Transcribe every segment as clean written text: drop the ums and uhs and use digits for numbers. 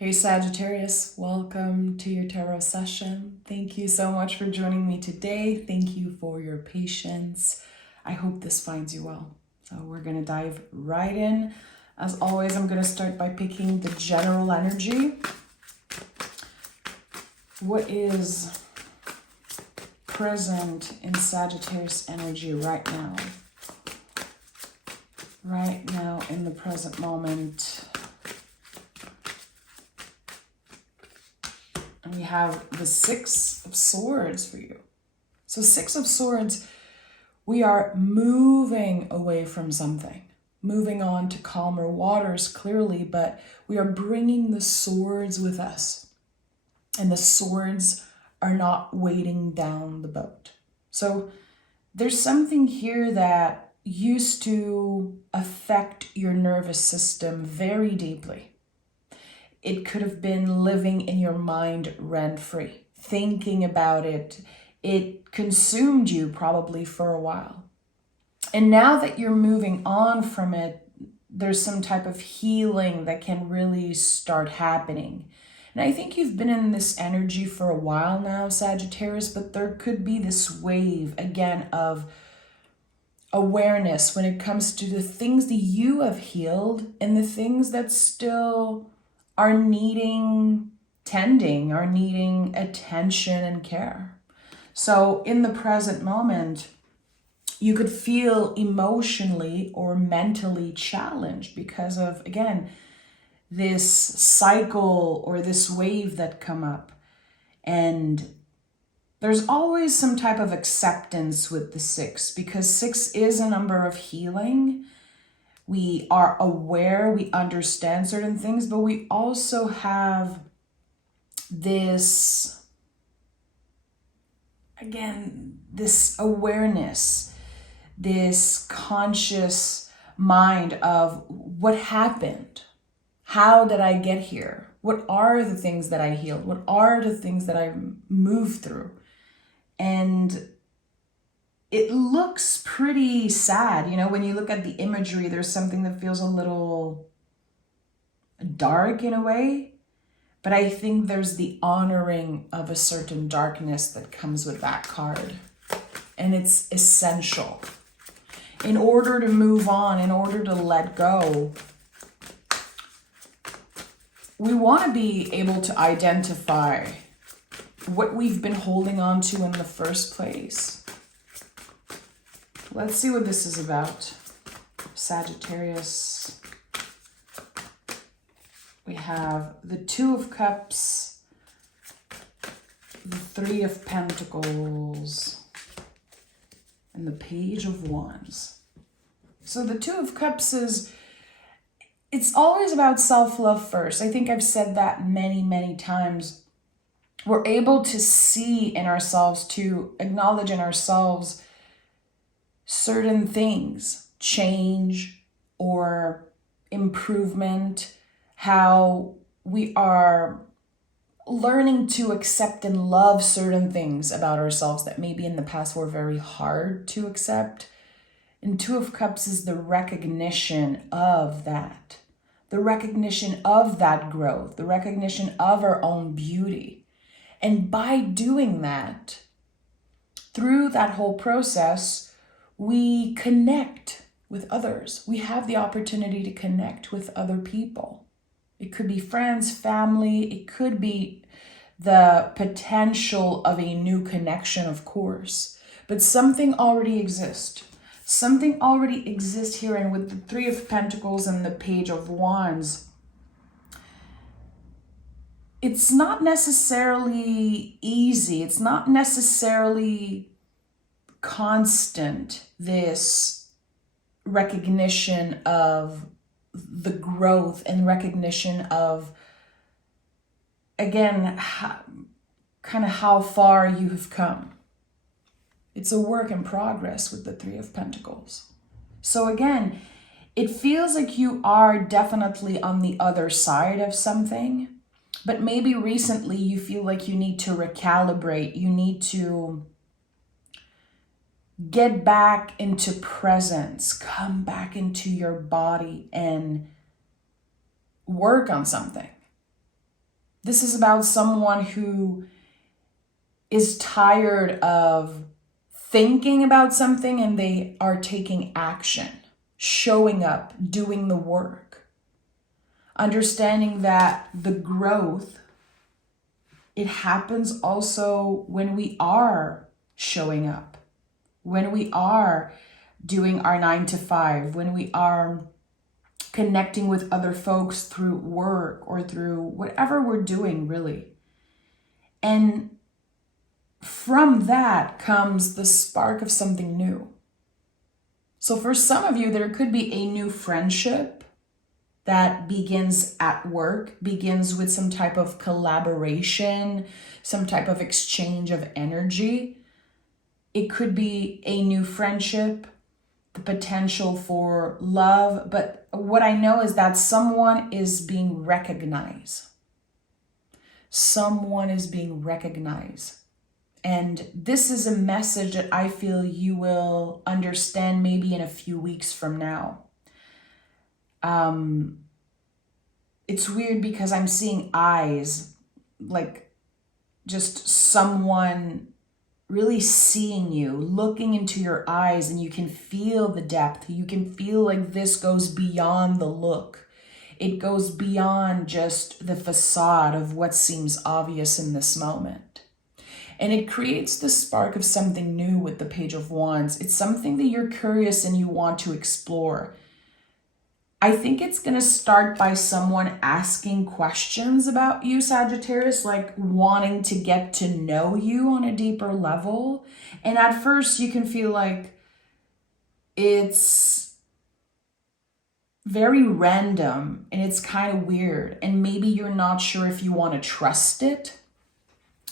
Hey Sagittarius, welcome to your tarot session. Thank you so much for joining me today. Thank you for your patience. I hope this finds you well. So we're going to dive right in. As always, I'm going to start by picking the general energy. What is present in Sagittarius energy right now? Right now in the present moment. And we have the Six of Swords for you. So Six of Swords, we are moving away from something, moving on to calmer waters clearly, but we are bringing the swords with us. And the swords are not weighting down the boat. So there's something here that used to affect your nervous system very deeply. It could have been living in your mind rent-free, thinking about it. It consumed you probably for a while. And now that you're moving on from it, there's some type of healing that can really start happening. And I think you've been in this energy for a while now, Sagittarius, but there could be this wave again of awareness when it comes to the things that you have healed and the things that still are needing tending, are needing attention and care. So in the present moment, you could feel emotionally or mentally challenged because of, again, this cycle or this wave that come up. And there's always some type of acceptance with the six, because six is a number of healing. We are aware, we understand certain things, but we also have this, again, this awareness, this conscious mind of what happened. How did I get here? What are the things that I healed? What are the things that I moved through? And it looks pretty sad. You know, when you look at the imagery, there's something that feels a little dark in a way. But I think there's the honoring of a certain darkness that comes with that card. And it's essential. In order to move on, in order to let go, we want to be able to identify what we've been holding on to in the first place. Let's see what this is about. Sagittarius. We have the Two of Cups, the Three of Pentacles, and the Page of Wands. So the Two of Cups is, it's always about self-love first. I think I've said that many, many times. We're able to see in ourselves, to acknowledge in ourselves certain things, change or improvement, how we are learning to accept and love certain things about ourselves that maybe in the past were very hard to accept. And Two of Cups is the recognition of that, the recognition of that growth, the recognition of our own beauty. And by doing that, through that whole process, we connect with others. We have the opportunity to connect with other people. It could be friends, family. It could be the potential of a new connection, of course. But something already exists. Something already exists here. And with the Three of Pentacles and the Page of Wands, it's not necessarily easy. It's not necessarily constant, this recognition of the growth and recognition of, again, kind of how far you have come. It's a work in progress with the Three of Pentacles. So again, it feels like you are definitely on the other side of something, but maybe recently you feel like you need to recalibrate. You need to get back into presence, come back into your body and work on something. This is about someone who is tired of thinking about something and they are taking action, showing up, doing the work. Understanding that the growth, it happens also when we are showing up, when we are doing our 9 to 5, when we are connecting with other folks through work or through whatever we're doing, really. And from that comes the spark of something new. So for some of you, there could be a new friendship that begins at work, begins with some type of collaboration, some type of exchange of energy. It could be a new friendship, the potential for love. But what I know is that someone is being recognized. Someone is being recognized. And this is a message that I feel you will understand maybe in a few weeks from now. It's weird because I'm seeing eyes, like just someone really seeing you, looking into your eyes, and you can feel the depth. You can feel like this goes beyond the look. It goes beyond just the facade of what seems obvious in this moment. And it creates the spark of something new with the Page of Wands. It's something that you're curious and you want to explore. I think it's going to start by someone asking questions about you, Sagittarius, like wanting to get to know you on a deeper level. And at first you can feel like it's very random and it's kind of weird. And maybe you're not sure if you want to trust it.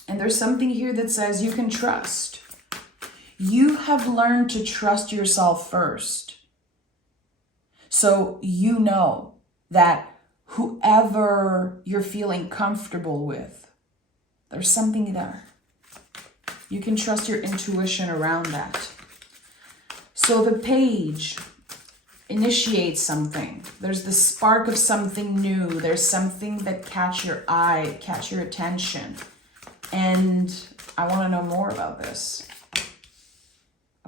And there's something here that says you can trust. You have learned to trust yourself first. So you know that whoever you're feeling comfortable with, there's something there. You can trust your intuition around that. So the page initiates something. There's the spark of something new. There's something that catch your eye, catch your attention. And I want to know more about this.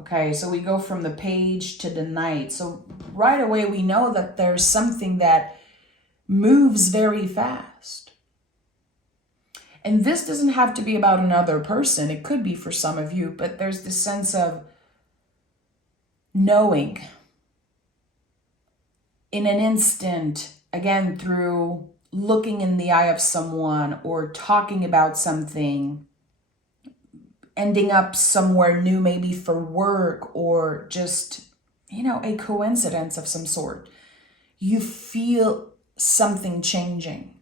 Okay, so we go from the page to the knight. So right away we know that there's something that moves very fast. And this doesn't have to be about another person. It could be for some of you, but there's this sense of knowing in an instant, again, through looking in the eye of someone or talking about something, ending up somewhere new, maybe for work or just, a coincidence of some sort. You feel something changing.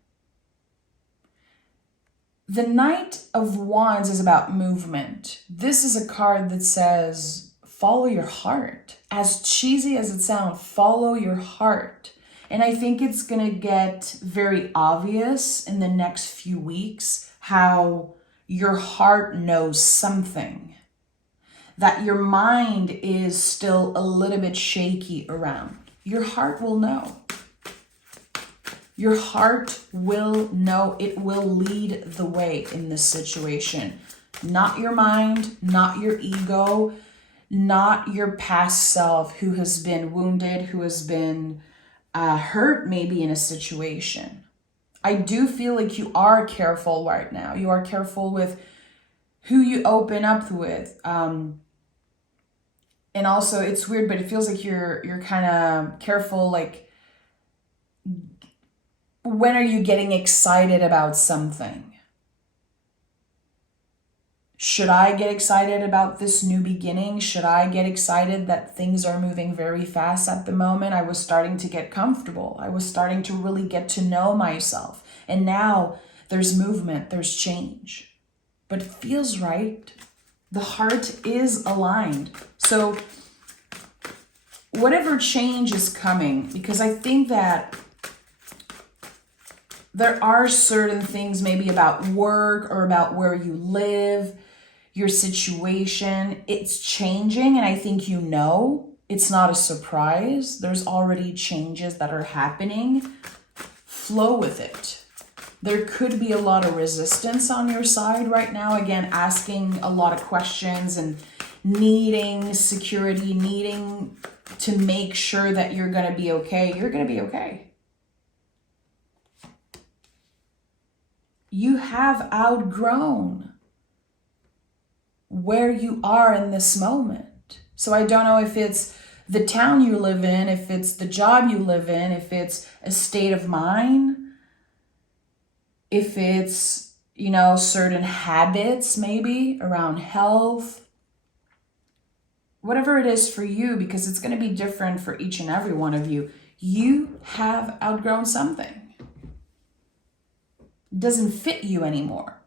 The Knight of Wands is about movement. This is a card that says, follow your heart. As cheesy as it sounds, follow your heart. And I think it's going to get very obvious in the next few weeks how your heart knows something that your mind is still a little bit shaky around. Your heart will know. Your heart will know. It will lead the way in this situation. Not your mind, not your ego, not your past self who has been wounded, who has been hurt maybe in a situation. I do feel like you are careful right now. You are careful with who you open up with. And also it's weird, but it feels like you're kind of careful. Like, when are you getting excited about something? Should I get excited about this new beginning? Should I get excited that things are moving very fast at the moment? I was starting to get comfortable. I was starting to really get to know myself. And now there's movement, there's change. But it feels right. The heart is aligned. So whatever change is coming, because I think that there are certain things maybe about work or about where you live, your situation, it's changing. And I think it's not a surprise. There's already changes that are happening. Flow with it. There could be a lot of resistance on your side right now. Again, asking a lot of questions and needing security, needing to make sure that you're going to be okay. You're going to be okay. You have outgrown where you are in this moment. So I don't know if it's the town you live in, if it's the job you live in, if it's a state of mind, if it's, you know, certain habits maybe around health, whatever it is for you, because it's going to be different for each and every one of you. You have outgrown something. It doesn't fit you anymore.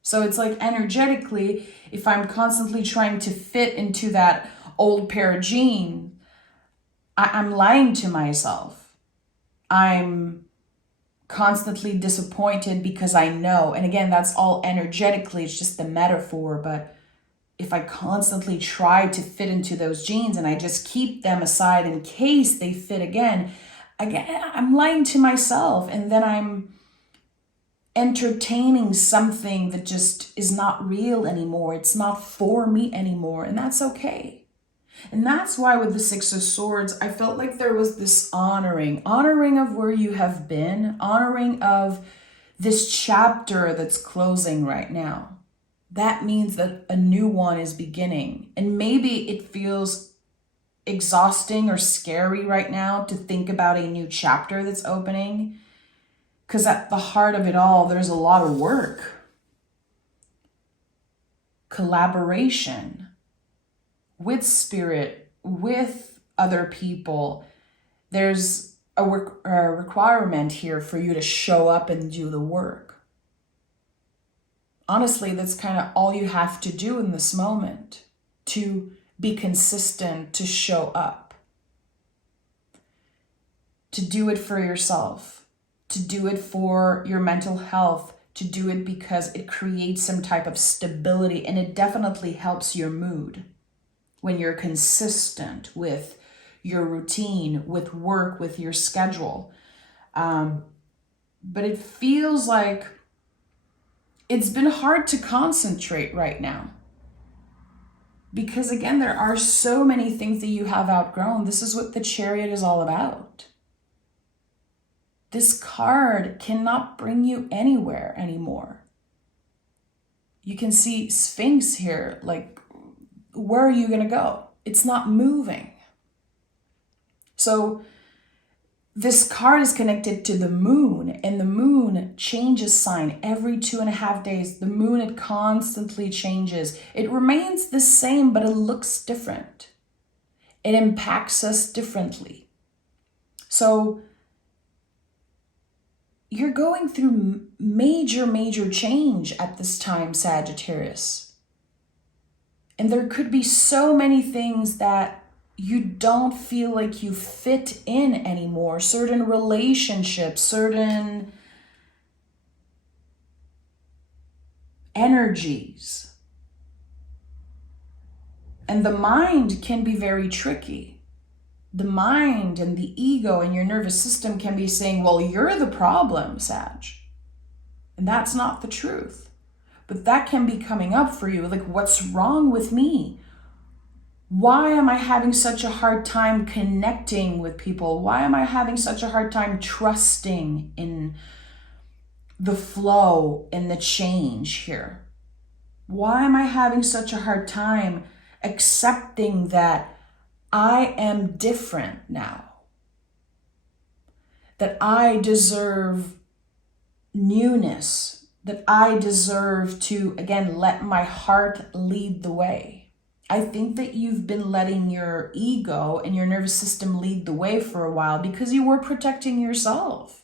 So it's like energetically, if I'm constantly trying to fit into that old pair of jeans, I'm lying to myself. I'm constantly disappointed because I know, and again, that's all energetically, it's just the metaphor, but if I constantly try to fit into those jeans and I just keep them aside in case they fit again, I'm lying to myself, and then I'm entertaining something that just is not real anymore. It's not for me anymore, and that's okay. And that's why with the Six of Swords, I felt like there was this honoring of where you have been, honoring of this chapter that's closing right now. That means that a new one is beginning. And maybe it feels exhausting or scary right now to think about a new chapter that's opening, because at the heart of it all, there's a lot of work, collaboration with spirit, with other people. There's a requirement here for you to show up and do the work. Honestly, that's kind of all you have to do in this moment, to be consistent, to show up, to do it for yourself, to do it for your mental health, to do it because it creates some type of stability, and it definitely helps your mood when you're consistent with your routine, with work, with your schedule. But it feels like it's been hard to concentrate right now. Because again, there are so many things that you have outgrown. This is what the Chariot is all about. This card cannot bring you anywhere anymore. You can see Sphinx here, like, where are you going to go? It's not moving. So this card is connected to the moon, and the moon changes sign every 2.5 days. The moon, it constantly changes. It remains the same, but it looks different. It impacts us differently. So you're going through major change at this time, Sagittarius. And there could be so many things that you don't feel like you fit in anymore. Certain relationships, certain energies. And the mind can be very tricky. The mind and the ego and your nervous system can be saying, well, you're the problem, Sag. And that's not the truth. But that can be coming up for you. Like, what's wrong with me? Why am I having such a hard time connecting with people? Why am I having such a hard time trusting in the flow and the change here? Why am I having such a hard time accepting that I am different now? That I deserve newness. That I deserve to, again, let my heart lead the way. I think that you've been letting your ego and your nervous system lead the way for a while because you were protecting yourself.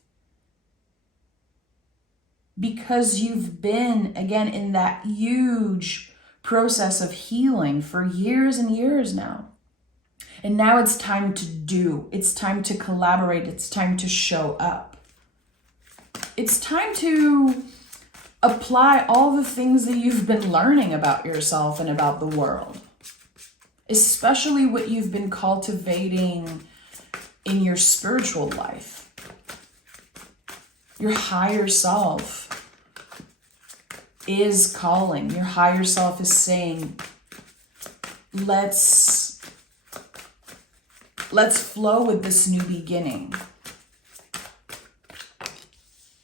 Because you've been, again, in that huge process of healing for years and years now. And now it's time to do. It's time to collaborate. It's time to show up. It's time to apply all the things that you've been learning about yourself and about the world, especially what you've been cultivating in your spiritual life. Your higher self is calling. Your higher self is saying, let's flow with this new beginning.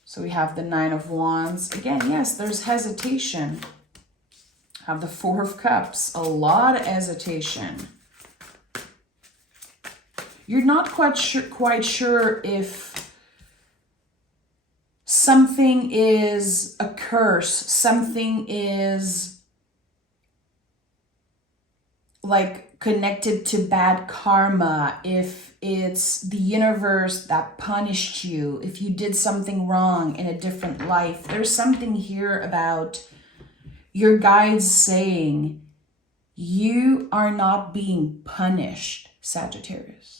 So we have the Nine of Wands. Again, yes, there's hesitation. Have the Four of Cups. A lot of hesitation. You're not quite sure if something is a curse, something is like connected to bad karma, if it's the universe that punished you, if you did something wrong in a different life. There's something here about your guides saying, you are not being punished, Sagittarius.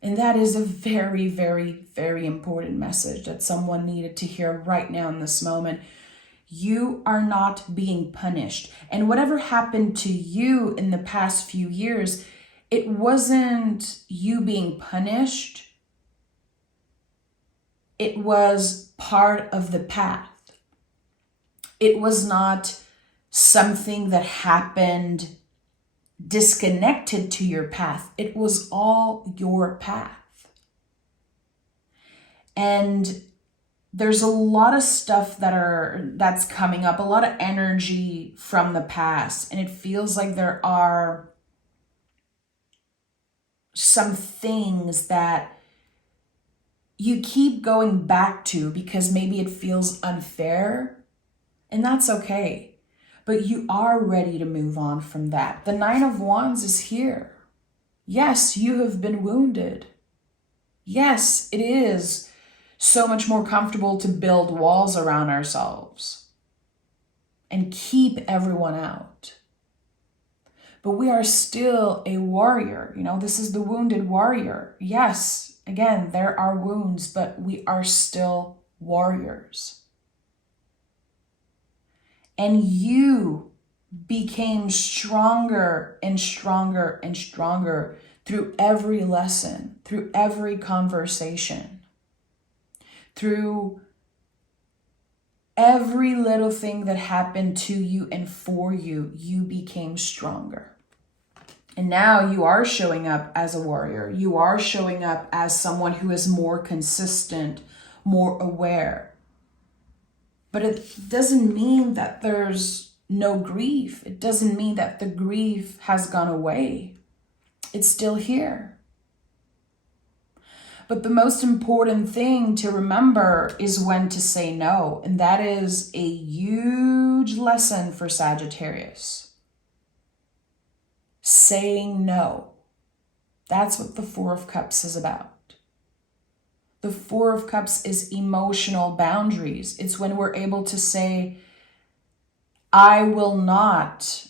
And that is a very, very, very important message that someone needed to hear right now in this moment. You are not being punished. And whatever happened to you in the past few years, it wasn't you being punished. It was part of the path. It was not something that happened disconnected to your path. It was all your path. And there's a lot of stuff that's coming up, a lot of energy from the past, and it feels like there are some things that you keep going back to because maybe it feels unfair, and that's okay. But you are ready to move on from that. The Nine of Wands is here. Yes, you have been wounded. Yes, it is so much more comfortable to build walls around ourselves and keep everyone out. But we are still a warrior. You know, this is the wounded warrior. Yes, again, there are wounds, but we are still warriors. And you became stronger and stronger and stronger through every lesson, through every conversation, through every little thing that happened to you and for you, you became stronger. And now you are showing up as a warrior. You are showing up as someone who is more consistent, more aware. But it doesn't mean that there's no grief. It doesn't mean that the grief has gone away. It's still here. But the most important thing to remember is when to say no. And that is a huge lesson for Sagittarius. Saying no. That's what the Four of Cups is about. The Four of Cups is emotional boundaries. It's when we're able to say, I will not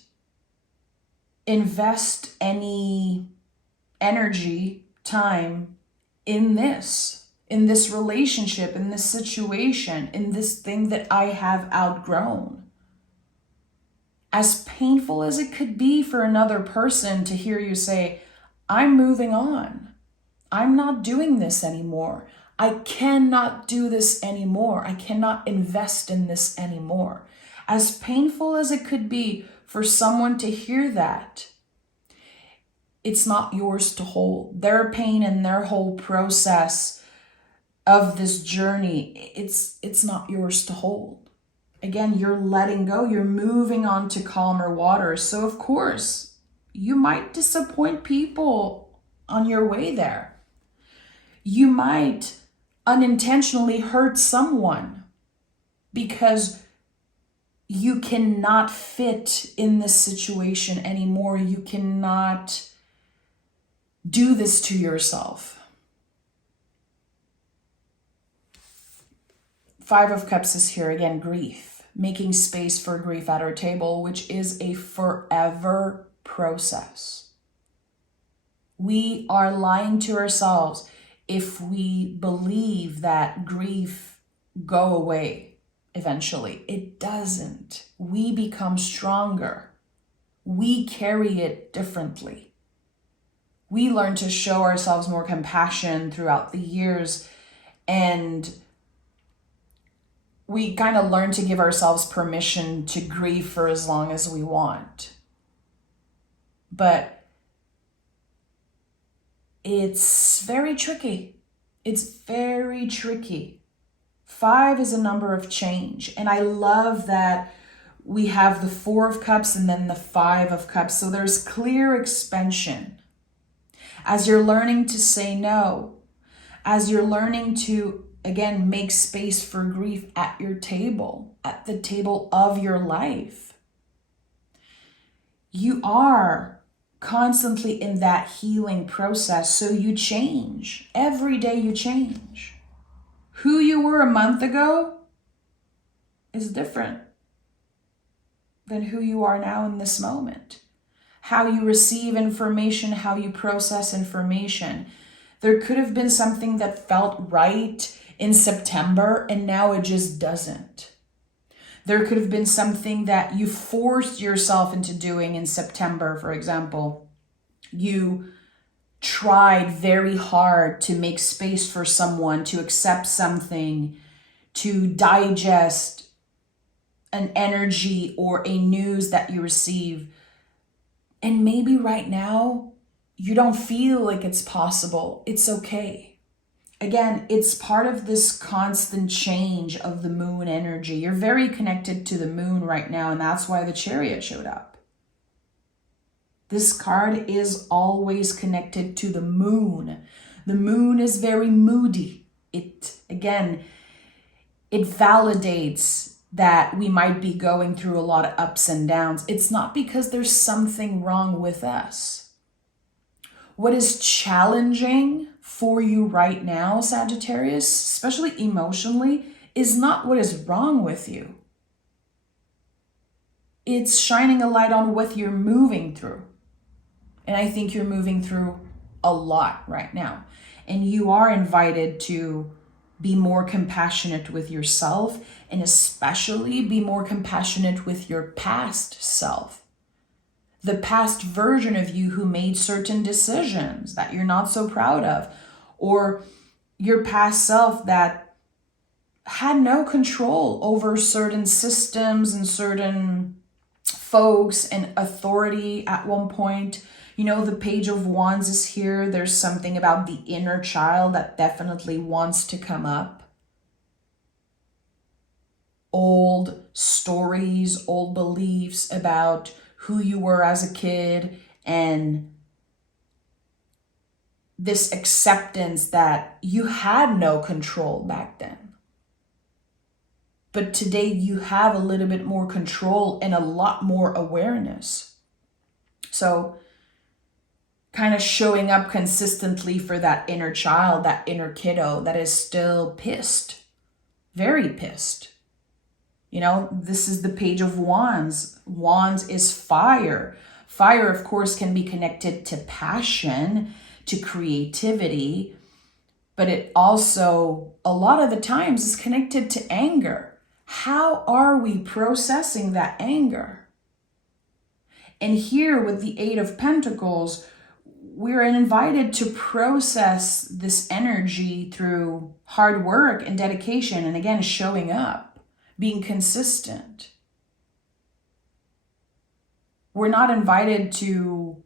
invest any energy, time in this relationship, in this situation, in this thing that I have outgrown. As painful as it could be for another person to hear you say, I'm moving on. I'm not doing this anymore. I cannot do this anymore. I cannot invest in this anymore. As painful as it could be for someone to hear that, it's not yours to hold. Their pain and their whole process of this journey, it's not yours to hold. Again, you're letting go. You're moving on to calmer waters. So of course, you might disappoint people on your way there. You might unintentionally hurt someone because you cannot fit in this situation anymore. You cannot do this to yourself. Five of Cups is here again, grief, making space for grief at our table, which is a forever process. We are lying to ourselves if we believe that grief go away eventually. It doesn't. We become stronger. We carry it differently. We learn to show ourselves more compassion throughout the years, and we kind of learn to give ourselves permission to grieve for as long as we want. But it's very tricky. It's very tricky. 5 is a number of change. And I love that we have the 4 of Cups and then the 5 of Cups. So there's clear expansion. As you're learning to say no, as you're learning to, again, make space for grief at your table, at the table of your life, you are constantly in that healing process. So you change. Every day you change. Who you were a month ago is different than who you are now in this moment. How you receive information, how you process information. There could have been something that felt right in September and now it just doesn't. There could have been something that you forced yourself into doing in September, for example. You tried very hard to make space for someone, to accept something, to digest an energy or a news that you receive. And maybe right now, you don't feel like it's possible. It's okay. Again, it's part of this constant change of the moon energy. You're very connected to the moon right now, and that's why the Chariot showed up. This card is always connected to the moon. The moon is very moody. It validates that we might be going through a lot of ups and downs. It's not because there's something wrong with us. What is challenging for you right now, Sagittarius, especially emotionally, is not what is wrong with you. It's shining a light on what you're moving through. And I think you're moving through a lot right now. And you are invited to be more compassionate with yourself, and especially be more compassionate with your past self. The past version of you who made certain decisions that you're not so proud of, or your past self that had no control over certain systems and certain folks and authority at one point. You know, the Page of Wands is here. There's something about the inner child that definitely wants to come up. Old stories, old beliefs about who you were as a kid, and this acceptance that you had no control back then. But today you have a little bit more control and a lot more awareness. So kind of showing up consistently for that inner child, that inner kiddo that is still pissed, very pissed. You know, this is the Page of Wands. Wands is fire. Fire, of course, can be connected to passion, to creativity, but it also, a lot of the times, is connected to anger. How are we processing that anger? And here with the 8 of Pentacles, we're invited to process this energy through hard work and dedication, and again, showing up, being consistent. We're not invited to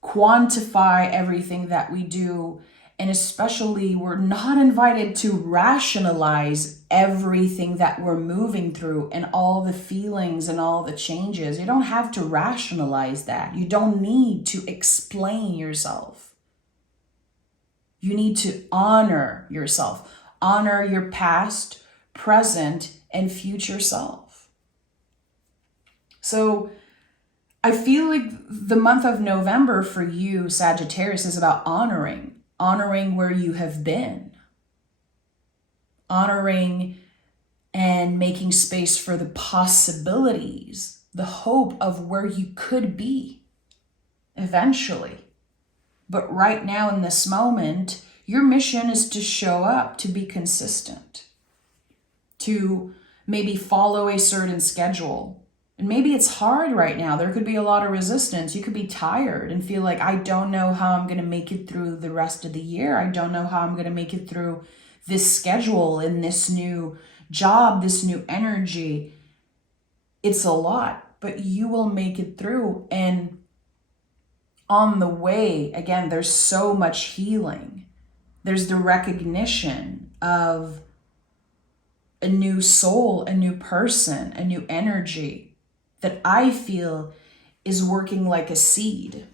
quantify everything that we do, and especially we're not invited to rationalize everything that we're moving through and all the feelings and all the changes. You don't have to rationalize that. You don't need to explain yourself. You need to honor yourself. Honor your past, present, and future self. So I feel like the month of November for you, Sagittarius, is about honoring where you have been, honoring and making space for the possibilities, the hope of where you could be eventually. But right now in this moment, your mission is to show up, to be consistent, to maybe follow a certain schedule. And maybe it's hard right now. There could be a lot of resistance. You could be tired and feel like, I don't know how I'm going to make it through the rest of the year. I don't know how I'm going to make it through this schedule in this new job, this new energy. It's a lot, but you will make it through. And on the way, again, there's so much healing. There's the recognition of a new soul, a new person, a new energy that I feel is working like a seed.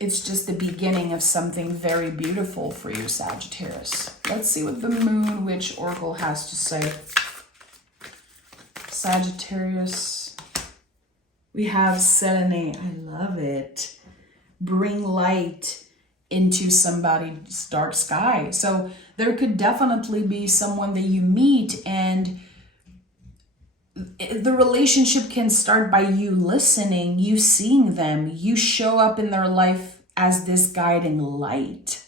It's just the beginning of something very beautiful for you, Sagittarius. Let's see what the Moon Witch Oracle has to say. Sagittarius, we have Selene. I love it. Bring light into somebody's dark sky. So there could definitely be someone that you meet, and the relationship can start by you listening, you seeing them, you show up in their life as this guiding light.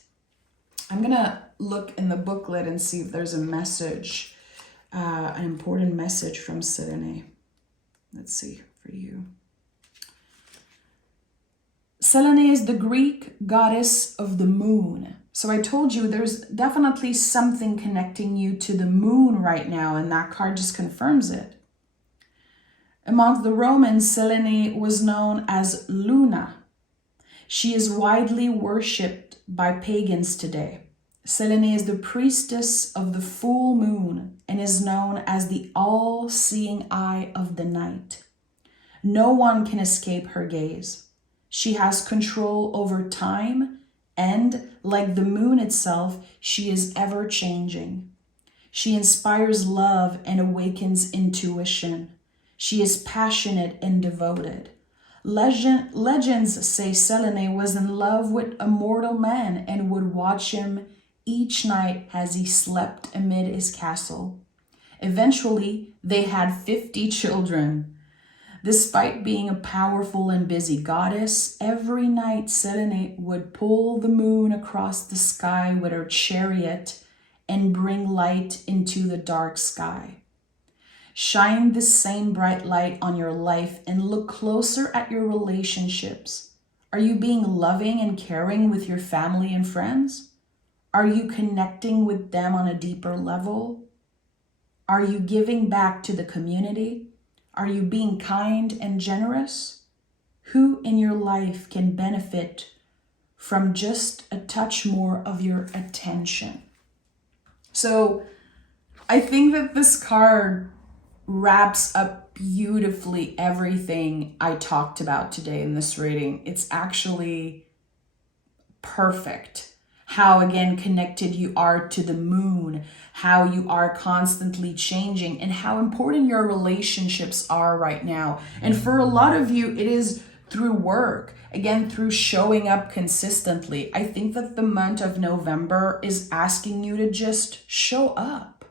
I'm gonna look in the booklet and see if there's a message, an important message from Selene. Let's see for you. Selene is the Greek goddess of the moon. So I told you there's definitely something connecting you to the moon right now, and that card just confirms it. Amongst the Romans, Selene was known as Luna. She is widely worshipped by pagans today. Selene is the priestess of the full moon and is known as the all-seeing eye of the night. No one can escape her gaze. She has control over time, and like the moon itself, she is ever-changing. She inspires love and awakens intuition. She is passionate and devoted. Legends say Selene was in love with a mortal man and would watch him each night as he slept amid his castle. Eventually, they had 50 children. Despite being a powerful and busy goddess, every night Selene would pull the moon across the sky with her chariot and bring light into the dark sky. Shine this same bright light on your life and look closer at your relationships. Are you being loving and caring with your family and friends? Are you connecting with them on a deeper level? Are you giving back to the community? Are you being kind and generous? Who in your life can benefit from just a touch more of your attention? So I think that this card wraps up beautifully everything I talked about today in this reading. It's actually perfect. How, again, connected you are to the moon, how you are constantly changing, and how important your relationships are right now. And for a lot of you, it is through work, again, through showing up consistently. I think that the month of November is asking you to just show up.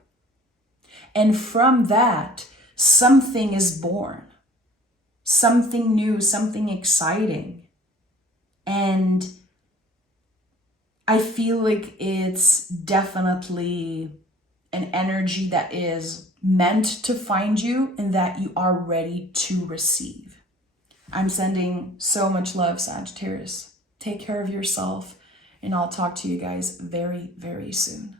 And from that, something is born, something new, something exciting. And I feel like it's definitely an energy that is meant to find you and that you are ready to receive. I'm sending so much love, Sagittarius. Take care of yourself, and I'll talk to you guys very, very soon.